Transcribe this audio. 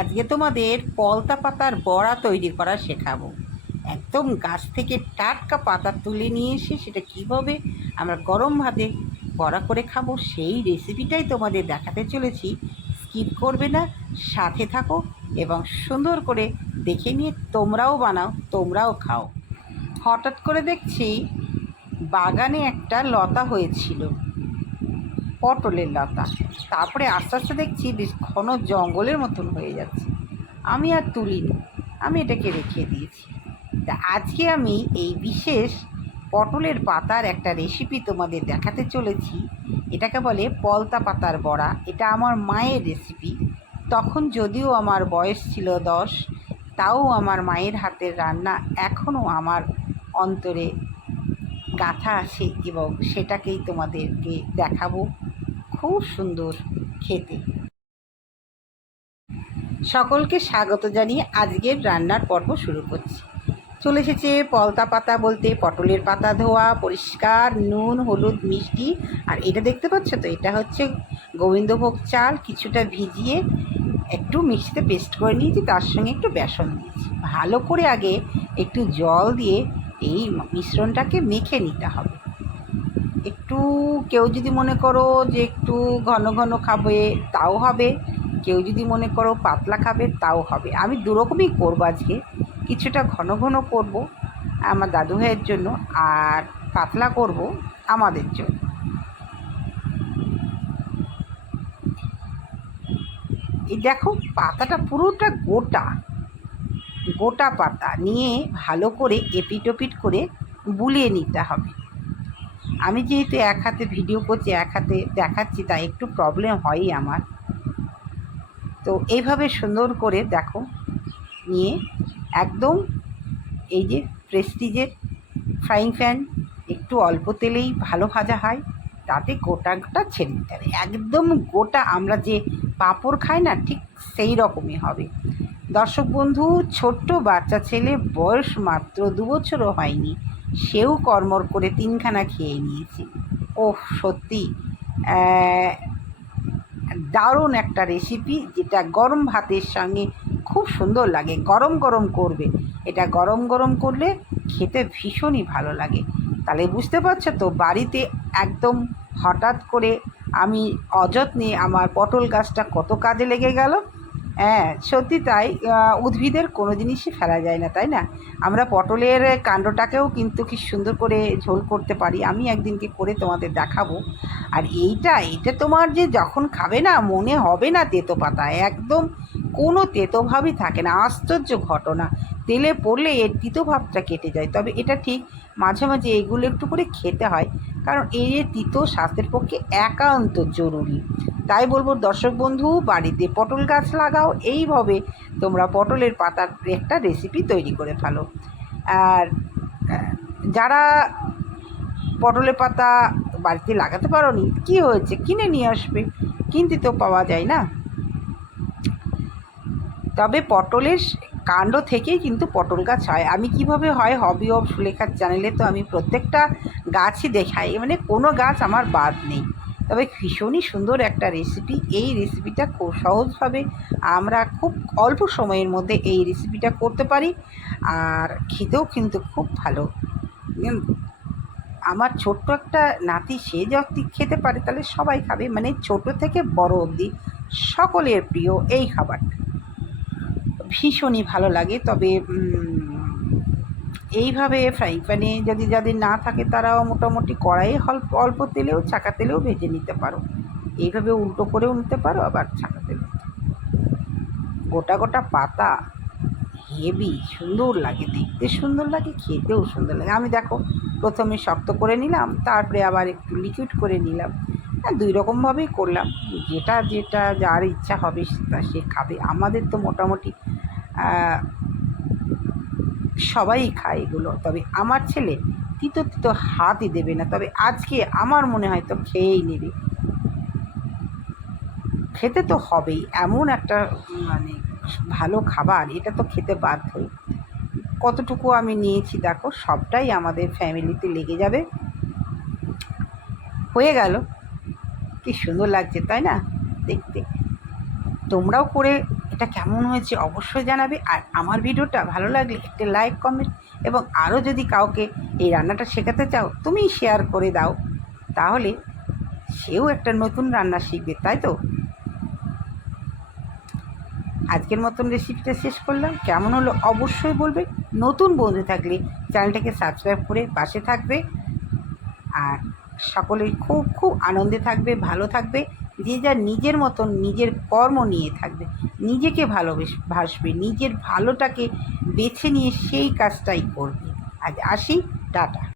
আজকে তোমাদের পলতা পাতার বড়া তৈরি করা শেখাবো। একদম গাছ থেকে টাটকা পাতা তুলে নিয়ে এসে সেটা কীভাবে আমরা গরম ভাতে বড়া করে খাব সেই রেসিপিটাই তোমাদের দেখাতে চলেছি। স্কিপ করবে না, সাথে থাকো এবং সুন্দর করে দেখে নিয়ে তোমরাও বানাও, তোমরাও খাও। হঠাৎ করে দেখছি বাগানে একটা লতা হয়েছিল। পটলের লতা। তারপরে আস্তে আস্তে দেখছি বেশ ঘন জঙ্গলের মতন হয়ে যাচ্ছে। আমি আর তুলিনি। আমি এটাকে রেখে দিয়েছি। তা আজকে আমি এই বিশেষ পটলের পাতার একটা রেসিপি তোমাদের দেখাতে চলেছি। এটাকে বলে পলতা পাতার বড়া। এটা আমার মায়ের রেসিপি তখন যদিও আমার বয়স ছিল দশ, তাও আমার মায়ের হাতের রান্না এখনও আমার অন্তরে গাথা আছে এবং সেটাকেই তোমাদেরকে দেখাবো। খুব সুন্দর খেতে। সকলকে স্বাগত জানিয়ে আজকের রান্নার পর্ব শুরু করছি। চলে এসেছে পলতা পাতা বলতে পটলের পাতা ধোয়া, পরিষ্কার, নুন, হলুদ, মিষ্টি। আর এটা দেখতে পাচ্ছ তো? এটা হচ্ছে গোবিন্দভোগ চাল, কিছুটা ভিজিয়ে একটু মিক্সিতে পেস্ট করে নিয়েছি, তার সঙ্গে একটু বেসন দিয়েছি। ভালো করে আগে একটু জল দিয়ে এই মিশ্রণটাকে মেখে নিতে হবে। একটু কেউ যদি মনে করো যে একটু ঘন ঘন খাবে, তাও হবে। কেউ যদি মনে করো পাতলা খাবে, তাও হবে। আমি দুরকমই করব আজকে। কিছুটা ঘন ঘন করব আমার দাদু ভাইয়ের জন্য আর পাতলা করব আমাদের জন্য। এই দেখো, পাতাটা পুরোটা গোটা গোটা পাতা। নিয়ে ভালো করে এপিট ওপিট করে বুলিয়ে নিতে হবে। আমি যেহেতু এক হাতে ভিডিও করছি, এক হাতে দেখাচ্ছি, তাই একটু প্রবলেম হয়ই আমার। তো এইভাবে সুন্দর করে দেখো, নিয়ে একদম এই যে প্রেস্টিজের ফ্রাইং প্যান একটু অল্প তেলেই ভালো ভাজা হয়, তাতে গোটা গোটা ছেড়ে দিতে হবে। একদম গোটা আমরা যে পাঁপড় খাই না, ঠিক সেই রকমই হবে। দর্শক বন্ধু, ছোট্ট বাচ্চা ছেলে বয়স মাত্র দু বছরও হয়নি। সেও কর্মর করে তিনখানা খেয়ে নিয়েছে। ওহ সত্যি। দারুণ একটা রেসিপি যেটা গরম ভাতের সঙ্গে খুব সুন্দর লাগে। গরম গরম করবে। এটা গরম গরম করলে খেতে ভীষণই ভালো লাগে। তাহলে বুঝতে পারছ তো, বাড়িতে একদম হঠাৎ করে আমি অযত্নে আমার পটল গাছটা কত কাজে লেগে গেল? হ্যাঁ সত্যি তাই। উদ্ভিদের কোনো জিনিসই ফেলা যায় না, তাই না? আমরা পটলের কাণ্ডটাকেও কিন্তু কি সুন্দর করে ঝোল করতে পারি। আমি একদিনকে করে তোমাদের দেখাবো। আর এইটা এটা তোমার যে যখন খাবে না, মনে হবে না তেতো পাতা। একদম কোনো তেতোভাবই থাকে না, আশ্চর্য ঘটনা। তেলে পড়লে এর তিতো ভাবটা কেটে যায়। তবে এটা ঠিক, মাঝে মাঝে এগুলো একটু করে খেতে হয়। কারণ এই যে তিতো স্বাস্থ্যের পক্ষে একান্ত জরুরি। তাই বলব, দর্শক বন্ধু, বাড়িতে পটল গাছ লাগাও, এইভাবে তোমরা পটলের পাতার একটা রেসিপি তৈরি করে ফেলো। আর, যারা পটলের পাতা বাড়িতে লাগাতে পারো নি কী হয়েছে? কিনে নিয়ে আসবে, কিনতে তো পাওয়া যায় না। তবে পটলের কাণ্ড থেকেই কিন্তু পটল গাছ হয়। আমি কীভাবে হয় হবি অফ সুলেখার চ্যানেলে তো আমি প্রত্যেকটা গাছই দেখাই। মানে কোনো গাছ আমার বাদ নেই। তবে ভীষণই সুন্দর একটা রেসিপি এই রেসিপিটা খুব সহজভাবে আমরা খুব অল্প সময়ের মধ্যে এই রেসিপিটা করতে পারি আর খেতেও কিন্তু খুব ভালো। আমার ছোট্ট একটা নাতি, সে যদি খেতে পারে তাহলে সবাই খাবে মানে ছোট থেকে বড় অবধি সকলের প্রিয় এই খাবারটা ভীষণই ভালো লাগে, তবে এইভাবে ফ্রাই প্যানে যদি যাদের না থাকে তারাও মোটামুটি কড়াইয়ে অল্প অল্প তেলেও ছাকা তেলেও ভেজে নিতে পারো। এইভাবে উল্টো করেও নিতে পারো, আবার ছাকা তেলে গোটা গোটা পাতা হেভি সুন্দর লাগে, দেখতে সুন্দর লাগে, খেতেও সুন্দর লাগে। আমি দেখো, প্রথমে শক্ত করে নিলাম, তারপরে আবার একটু লিকুইড করে নিলাম। হ্যাঁ দুই রকমভাবেই করলাম। যেটা যেটা যার ইচ্ছা হবে, তা সে খাবে। আমাদের তো মোটামুটি সবাই খায় এগুলো। তবে আমার ছেলে তিতো তিতো হাতই দেবে না। তবে আজকে আমার মনে হয় তো খেয়েই নেবে। খেতে তো হবেই। এমন একটা মানে ভালো খাবার, এটা তো খেতে বাধ্যই। কতটুকু আমি নিয়েছি দেখো, সবটাই আমাদের ফ্যামিলিতে লেগে যাবে। হয়ে গেল। কি সুন্দর লাগছে, তাই না? দেখতে। তোমরাও করে এটা কেমন হয়েছে অবশ্যই জানাবে। আর আমার ভিডিওটা ভালো লাগলে একটা লাইক, কমেন্ট এবং আরও যদি কাউকে এই রান্নাটা শেখাতে চাও, তুমি শেয়ার করে দাও। তাহলে সেও একটা নতুন রান্না শিখবে, তাই তো? আজকের মতন রেসিপিটা শেষ করলাম। কেমন হলো অবশ্যই বলবে। নতুন বন্ধু থাকলে চ্যানেলটাকে সাবস্ক্রাইব করে পাশে থাকবে। আর সকলেই খুব খুব আনন্দে থাকবে, ভালো থাকবে। যে যার নিজের মতন নিজের কর্ম নিয়ে থাকবে, নিজেকে ভালোবেস, ভাসবে, নিজের ভালোটাকে বেছে নিয়ে সেই কাজটাই করবে। আজ আসি, টাটা।